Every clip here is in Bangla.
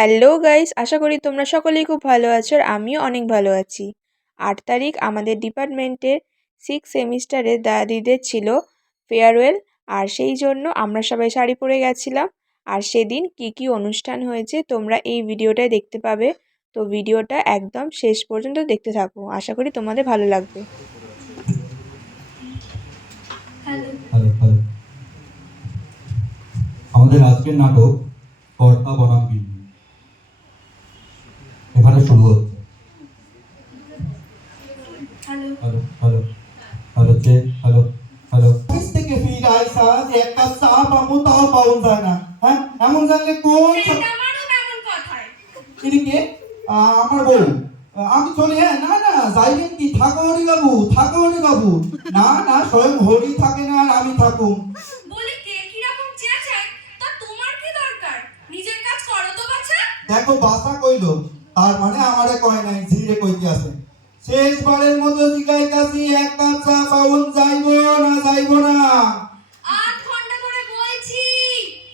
হ্যালো গাইস, আশা করি তোমরা সকলেই খুব ভালো আছো আর আমিও অনেক ভালো আছি। 8 তারিখ আমাদের ডিপার্টমেন্টের 6 সেমিস্টারের দাদিদের ছিল ফেয়ারওয়েল, আর সেই জন্য আমরা সবাই শাড়ি পরে গেছিলাম। আর সেদিন কি অনুষ্ঠান হয়েছে তোমরা এই ভিডিওটায় দেখতে পাবে। তো ভিডিওটা একদম শেষ পর্যন্ত দেখতে থাকো, আশা করি তোমাদের ভালো লাগবে। আমাদের আজকের নাটক কর্তা বনাম গিন্নি এখানে শুরু হচ্ছে। Hello hello hello check hello hello. Office থেকে ফিরে আইসা যে একটা চা পাবো তাও পাওয়া যায় না। হ্যাঁ, এমন জানলে কোন এদিকে আমার বউ আমি চলি। হ্যাঁ, না না যাইবেন কি? থাকো হরি বাবু, থাকো হরি বাবু। না না, স্বয়ং হরি থাকে না আর আমি থাকুম। দেখো বাসা কইলো, তার মানে আমারে কয় নাই, ঝিরে কইতে আছে। শেষবারের মতো জিগাইতাছি, এক কাপ চা পাউন যাইবো না যাইবো না? 8 ঘন্টা ধরে বলছি,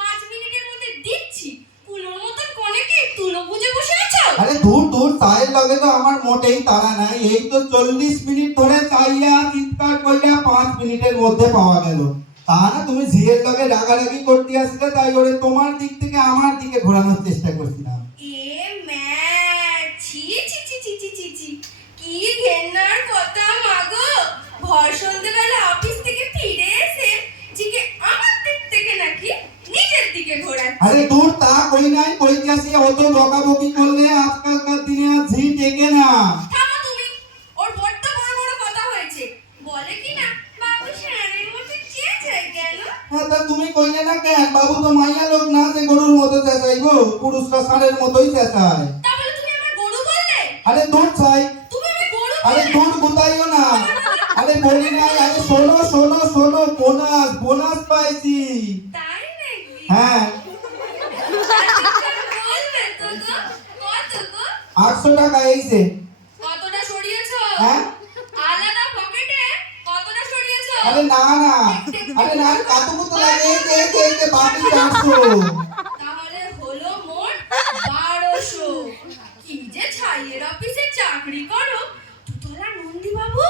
5 মিনিটের মধ্যে দিচ্ছি। কুলোর মতন কোনে কি তুলো বুঝে বসে আছো? আরে দূর দূর, চায়ের লগে তো আমার মোটেই তাড়া নাই। এই তো 40 মিনিট ধরে চাইয়া চিৎকার কইয়া 5 মিনিটের মধ্যে পাওয়া গেল। তা না তুমি ঝিয়ের লগে রাগারাগি করতে আসলে, তাই ওরে তোমার দিক থেকে আমার দিকে ঘোরানোর চেষ্টা করছিলাম। এ ম্যাচ, ছি ছি ছি ছি ছি ছি ছি, কি ঘেন্নার কথা মাগো। ভর সন্ধ্যেবেলা অফিস থেকে ফিরে এসে জিকে আমার দিক থেকে নাকি নিজের দিকে ঘোরাচ্ছে। আরে দূর, তা কই নাই, কইতে আসি অত বকাবকি করলে আজকালকার দিনে আর ঝি টেকে না। থামো তুমি, ওর বড্ড বড় বড় কথা হয়েছে। বলে কি না বাবু ষাঁড়ের মতো চেঁচায় কেন? হ্যাঁ, তা তুমি কইলে না কেন? বাবু তো মাইয়া লোক না যে গরুর মতো চেঁচাইবো, পুরুষরা ষাঁড়ের মতোই চেঁচায়। তাহলে তুমি আমার গরু বললে? আরে দূর চাই, তুমি আমার গরু আরে বললে? দূর গুতাইও না। আরে বলি নাই, আরে শোনো শোনো শোনো, বোনাস বোনাস পাইছি। তাই নাকি? হ্যাঁ, বলবে তো গো, কত গো? 800 টাকা এইছে। কতটা সরিয়েছো? হ্যাঁ, আলাদা পকেটে কতটা সরিয়েছো? আরে না না, আরে না, কত কত লাগে? এই বাকি 400। তাহলে হলো মোট 1200। কি যে ছাইয়ের অফিসে চাকরি করো, দুতলা নন্দী বাবু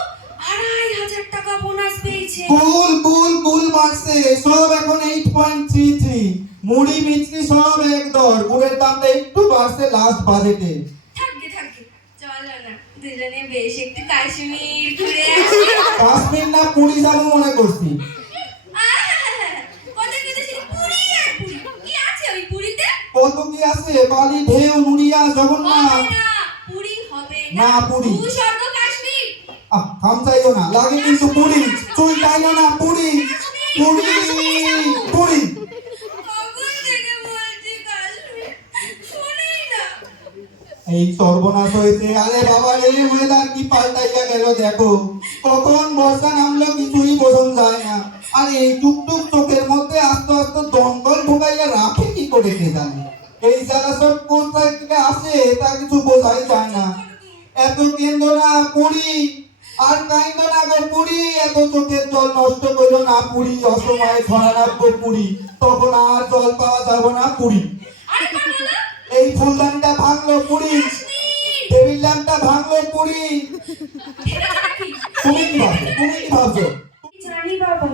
2500 টাকা বোনাস পেয়েছে। কুল কুল কুল মারছে, সব এখন 8.33। মুড়ি মিষ্টি সব এক দর, গুড়ের দামটা একটু বাড়ছে লাস্ট বাজেটে। থাকবে থাকবে, চলো না দুজনে বেশ একটু কাশ্মীর ঘুরে আসি। কাশ্মীর না পুরী যাবো মনে করছি। কথা কইতেছি পুরি আর পুরি, কি আছে ওই পুরিতে? কত কি আছে? বালি, ঢেউ, নুড়িয়া, হবে জগন্নাথ। না, পুরি হবে না, পুরি। ভূস্বর্গ কাশ্মীর। থাম চাইও না, লাগে কিন্তু পুরি। চুল চাইও না, পুরি পুরি পুরি। কখন থেকে বলছি কাশ্মীর, শুনেই না। এই সর্বনাশ হয়েছে। আরে বাবা রে, ওয়েদার কি পাল্টাইয়া গেল দেখো। কখন বর্ষা নামলো কিছুই বোঝন যায় না। আর এই টুকটুক চোখের মধ্যে আস্তে আস্তে দমকল ঢুকাইয়া রাখে কি করে কে জানে। এই জায়গা সব কোথায় থেকে আসে তা কিছু বোঝাই যায় না। এত কেন্দ্র না পুরি, আর কাইন্দ না গো পুরি, এত চোখের জল নষ্ট করলো না পুরি। অসময়ে খরা নামবো পুরি, তখন আর জল পাওয়া যাবে না পুরি। আরে বাবা না, এই ফুলদানিটা ভাঙলো পুরি, কাশ্মীর টেবিল ল্যাম্পটা ভাঙলো পুরি। এটা নাকি? তুমি কি ভাবছো? তুমি কি ভাবছো? জানি বাবা,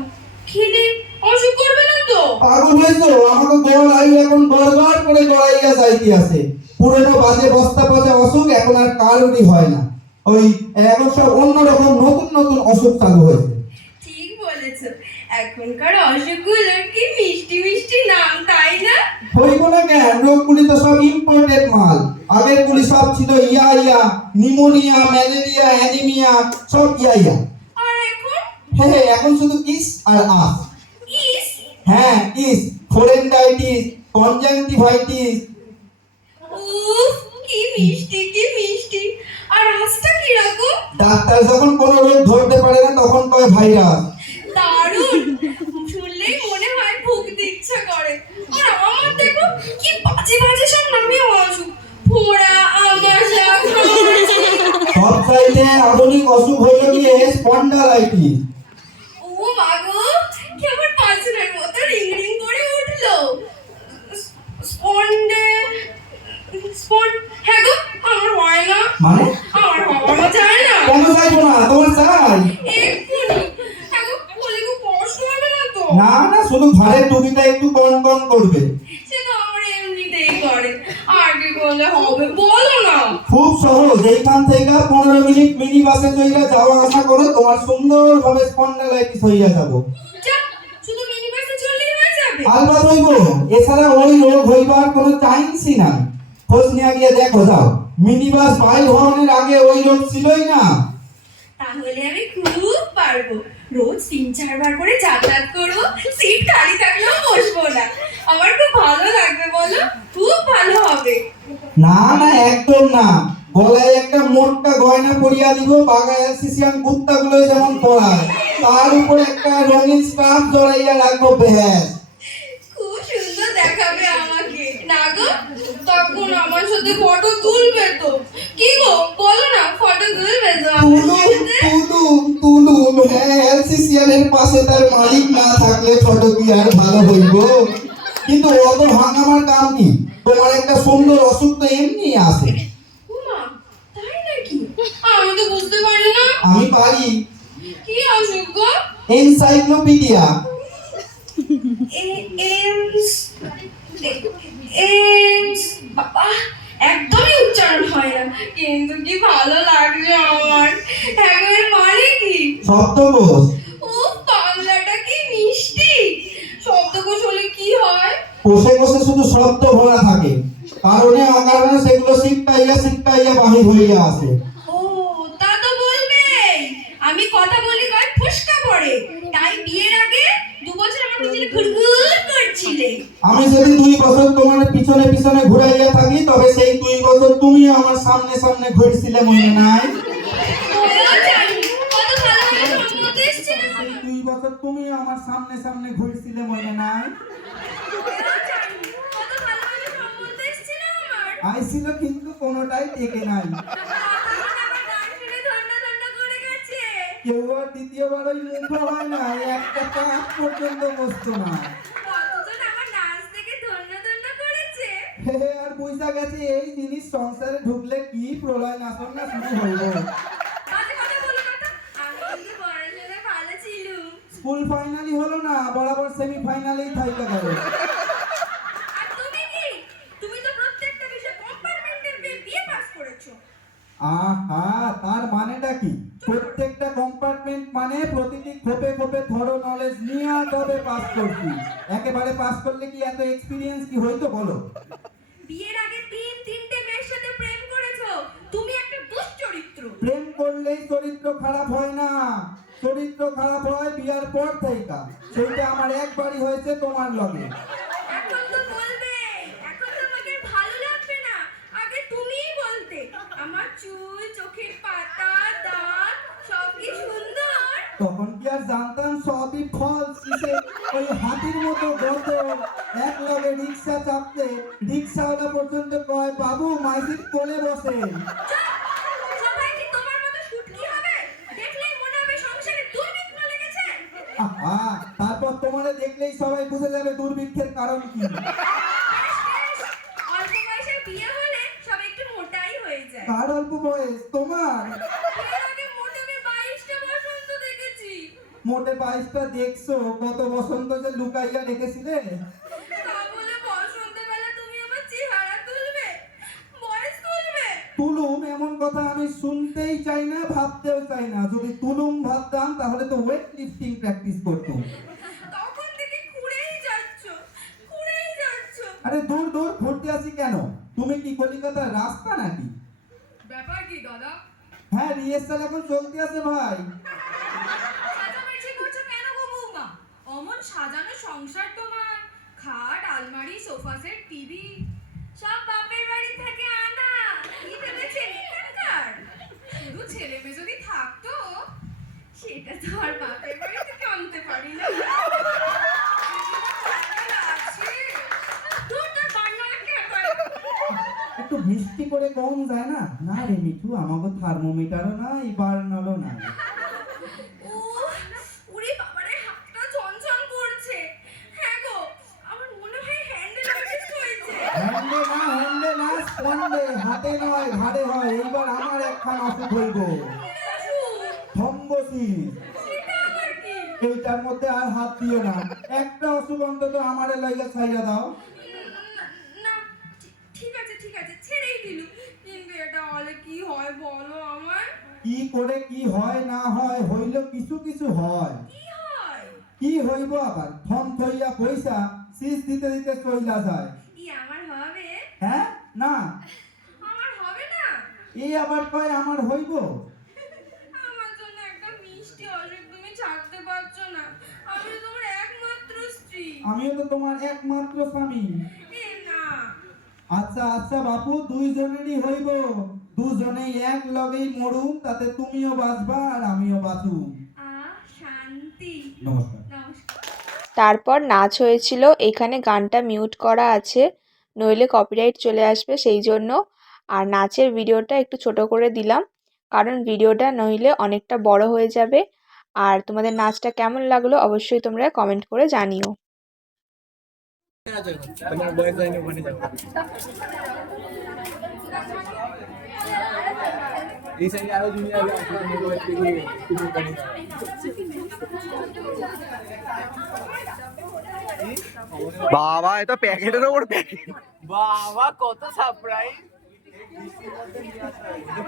খেলে অসুখ করবে না তো? পাগল হয়েছো? আমাকে গড়াই এখন গড়গড় করে গড়াইয়া যাইতে আছে। পুরনো বাজে বস্তা পচা অসুখ এখন আর কারোরই হয় না। ওই এখন সব অন্যরকম নতুন নতুন অসুখ চালু হয়েছে। ঠিক বলেছো, এখনকার অসুখগুলোর কি মিষ্টি মিষ্টি নাম, তাই না? হইব না কেন? রোগগুলি তো সব ইম্পোর্টেড মাল। আগের গুলি সব ছিল ইয়া ইয়া, নিউমোনিয়া, ম্যালেরিয়া, অ্যানিমিয়া, সব ইয়া ইয়া। আর এখন হ্যাঁ, এখন শুধু ইস আর আস। ইস, হ্যাঁ, ইস, ফোরেনডাইটিস, কনজাংটিভাইটিস। উফ, কি মিষ্টি কি মিষ্টি। আর আজটা কি রকম? ডাক্তার যখন কোনো রোগ ধরতে পারে না তখন কয় ভাইরাস। দারুণ, শুনলেই মনে হয় ভুগতে ইচ্ছা করে। আর আমার দেখো কি বাজে বাজে সব নামে অসুখ, ফোড়া, আমাশা, কাশি। সব চাইতে আধুনিক অসুখ হলো গিয়ে স্পন্ডালাইটিস। ও মাগো, কেমন পাঁচনের মতো রিং রিং করে উঠলো। স্পন্ডে মানে আমার বাবা চায় না কেন চাইবো না, তোমার চাই। এক্ষুনি এখন বলে খুব কষ্ট হবে না তো? না না, শুধু ঘরের টুকিটা একটু কন কন করবে। সে তো আমার এমনিতেই করে, আর কি করলে হবে বলো না? খুব সহজ, এইখান থেকে 15 মিনিট মিনি বাসে চইরা যাওয়া আসা করো, তোমার সুন্দরভাবে স্পন্ডালাইটিস হইয়া যাবো। যা, শুধু মিনি বাসে চললেই হয়ে যাবে? আলবাত হইব, এছাড়া ওই রোগ হইবার কোনো চান্সই নাই। খোঁজ নিয়ে গিয়ে দেখো যাও, মিনি বাস বাইর হওয়ার আগে ওই রোগ ছিলই না। তাহলে আমি খুব পারবো, রোজ 3-4 বার করে যাতায়াত করবো, সিট খালি থাকলেও বসবো না। আমার খুব ভালো লাগবে বলো, খুব ভালো হবে। না না, একদম না। গলায় একটা মোটা গয়না পরিয়া দিব, বাগায় অ্যালসিসিয়ান কুত্তাগুলো যেমন পরায়, তার উপর একটা রঙিন স্কার্ফ জড়াইয়া রাখবো, ব্যাস। খুব সুন্দর দেখাবে আমাকে না গো? তখন আমার সাথে ফটো তুলবে তো? কি গো বলো না, ফটো তুলবে তো আমার সাথে? তুলুম, হ্যাঁ, অ্যালসিসিয়ানের পাশে তার মালিক না থাকলে ফটো কি আর ভালো হইব? কিন্তু অত ভাঙামার কাম কি? তোমার একটা সুন্দর অসুখ তো এমনি আছে। উমা, তাই নাকি? আমি তো বুঝতে পারি না। আমি পারি। কি অসুখ গো? এনসাইক্লোপিডিয়া। এমস এমস বাবা, একদমই উচ্চারণ হয় না, কিন্তু কি ভালো লাগছে আমার। একেবারে মানে কি? শব্দকোষ। ও, বাংলাটা কি মিষ্টি। শব্দকোষ হলে কি হয়? কোষে কোষে শুধু শব্দ ভরা থাকে, কারণে অকারণে সেগুলো সিটকাইয়া বাহির হইয়া আসে। ও, তা তো বলবেই। আমি কথা বলি কয় ফুসকা পড়ে, তাই বিয়ের আগে 2 বছর আমার পিছনে ঘুরঘুর করছিলে। আমি যদি 2 বছর তোমার পিছনে পিছনে ঘুরাইয়া থাকি, তবে সেই 2 বছর তুমি আমার সামনে সামনে ঘুরছিলে, মনে নাই? ওরা জানি কত ভালোভাবে সম্মত এসছে না সেই আমার। 2 বছর তুমি আমার সামনে সামনে ঘুরছিলে, মনে নাই? ওরা জানি কত ভালোভাবে সম্মত এসছে না আমার। আইছিল, কিন্তু কোনোটাই টেকে নাই। আমার গান শুনে ধন্না ধন্না করে গেছে। কেউ আর দ্বিতীয়বার ওই মুখ হয় না, একটা কাজ পর্যন্ত বসতো না। কতজন আমার নাচ দেখে ধন্না ধন্না করেছে। হে, আর বুঝা গেছে এই জিনিস সংসারে ঢুকলে কি প্রলয় নাচন না শুরু হইব। বাজে কথা বলো না তো। আমি কিন্তু পড়াশোনায় ভালো ছিলুম। স্কুল ফাইনালি হলো না, বরাবর সেমিফাইনালেই থাইকা গেল। আর তুমি কি? তুমি তো প্রত্যেকটা বিষয়ে কম্পার্টমেন্টের বিয়ে পাস করেছো। আহা, তার মানেটা কি? প্রত্যেকটা কম্পার্টমেন্ট মানে প্রতিটি খোপে খোপে থরো নলেজ নিয়ে তবে পাস করছি। একেবারে পাস করলে কি এত এক্সপিরিয়েন্স কি হইতো বলো? বিয়ের আগে 3-3টে মেয়ের সাথে প্রেম করেছো। তুমি একটা দুশ্চরিত্র। প্রেম করলেই চরিত্র খারাপ হয় না, চরিত্র খারাপ হয় বিয়ার পর থেকে। সেইটা আমার একবারই হয়েছে তোমার লগে। এখন তো বলবে, এখন তো আমাকে ভালো লাগবে না। আগে তুমিই বলতে, আমার চুল, চোখের পাতা, দাঁত সব কি সুন্দর। তখন কি আর জানতাম সবই ফলস? ওই হাতির মতো গত এক লগে রিক্সা চাপতে রিক্সাওয়ালা পর্যন্ত কয়, বাবু মাইসির কোলে বসেন। সবাই কি তোমার মতো শুটকি হবে? দেখলেই মনে হবে সংসারে দুর্ভিক্ষ লেগেছে। আহা, তারপর তোমারে দেখলেই সবাই বুঝে যাবে দুর্ভিক্ষের কারণ কি। বেশ, অল্প বয়সে বিয়ে হলে সব একটু মোটাই হয়ে যায়। কার অল্প বয়স? তোমার। বিয়ের আগে মোটে আমি 22টা বসন্ত দেখেছি। মোটে 22টা দেখছো, কত বসন্ত যে লুকাইয়া রেখেছিলে। তা বলে বসন্তবেলা তুমি আমার চেহারা তুলবে, বয়স তুলবে? তুলুম এমন কথা আমি শুনতেই চাই না, ভাবতেও চাই না। যদি তুলুম ভাবতাম তাহলে তো ওয়েট লিফটিং প্র্যাকটিস করতাম। তখন থেকে খুঁড়েই যাচ্ছ, খুঁড়েই যাচ্ছ। আরে দূর দূর ঘুরতে আসি কেন? তুমি কি কলিকাতার রাস্তা নাকি? ব্যাপার কি দাদা? হ্যাঁ, রিহার্সাল এখন চলতে আছে ভাই। সাজামেছি করছো কেন গো বৌমা? অমন সাজানো সংসার তোমার, খাট, আলমারি, সোফা সেট, টিভি সব বাপের বাড়ি থেকে আনা। কি ভেবেছে এখানকার? শুধু ছেলে মেয়ে যদি থাকতো, সেটা তো আর বাপের বাড়ি থেকে আনতে পারি না। আছে। দূর তোর বান্না কে করে? একটু মিষ্টি করে কম যায় না? না রে মিঠু, আমাকে থার্মোমিটারও নাই, বার্নারও নাই। উহ, ওরে বাবারে, হাতটা চনচন করছে। হ্যাঁ গো, আমার মনে হয় হ্যান্ডেল আর্টিস্ট হয়েছে। হ্যান্ডে না ওয়ান্ডে হাতে নয় ঘাড়ে হয়, এইবার আমার একখান অসুখ হইব, থম্বোসিস। এটা আবার কি? এইটার মধ্যে আর হাত দিও না, একটা অসুখ অন্তত আমারে লইয়া ছাইয়া দাও। না, ঠিক আছে ঠিক আছে, ছেড়েই দিলু। কিন্তু এটা হলে কি হয় বলো আমার? কি করে কি হয় না হয়, হইল কিছু কিছু হয়। কি হয়? কি হইব আবার, থম থইয়া পয়সা শীষ দিতে দিতে চইলা যায়। আমার হবে? হ্যাঁ না, আমার হবে না? এই আবার কয় আমার হইব। আমার জন্য একটা মিষ্টি অসুখ তুমি ছাড়তে পারছো না। আমি তো তোমার একমাত্র স্ত্রী। আমিও তো তোমার একমাত্র স্বামী। এ না। আচ্ছা আচ্ছা বাপু, দুইজনেরই হইব, দুজনেই এক লগেই মরুম, তাতে তুমিও বাঁচবা আর আমিও বাঁচুম। শান্তি। নমস্কার। নমস্কার। তারপর নাচ হয়েছিল। এখানে গানটা মিউট করা আছে, নইলে কপিরাইট চলে আসবে, সেই জন্য। আর নাচের ভিডিওটা একটু ছোট করে দিলাম, কারণ ভিডিওটা নইলে অনেকটা বড় হয়ে যাবে। আর তোমাদের নাচটা কেমন লাগলো অবশ্যই তোমরা কমেন্ট করে জানিও। তোমার বয়স হয়নি ওখানে যাবো এই সাইডে আরো জুনিয়র আছে তুমি বয়স থেকে তুমি জানি বাবা এ তো প্যাকেটের ওপর প্যাকেট। বাবা কত সারপ্রাইজ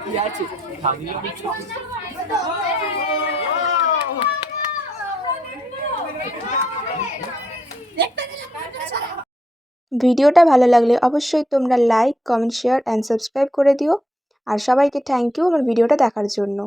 কি আছে ভিডিওটা ভালো লাগলে অবশ্যই তোমরা like, comment, share and subscribe করে দিও। আর সবাইকে থ্যাংক ইউ আমার ভিডিওটা দেখার জন্য।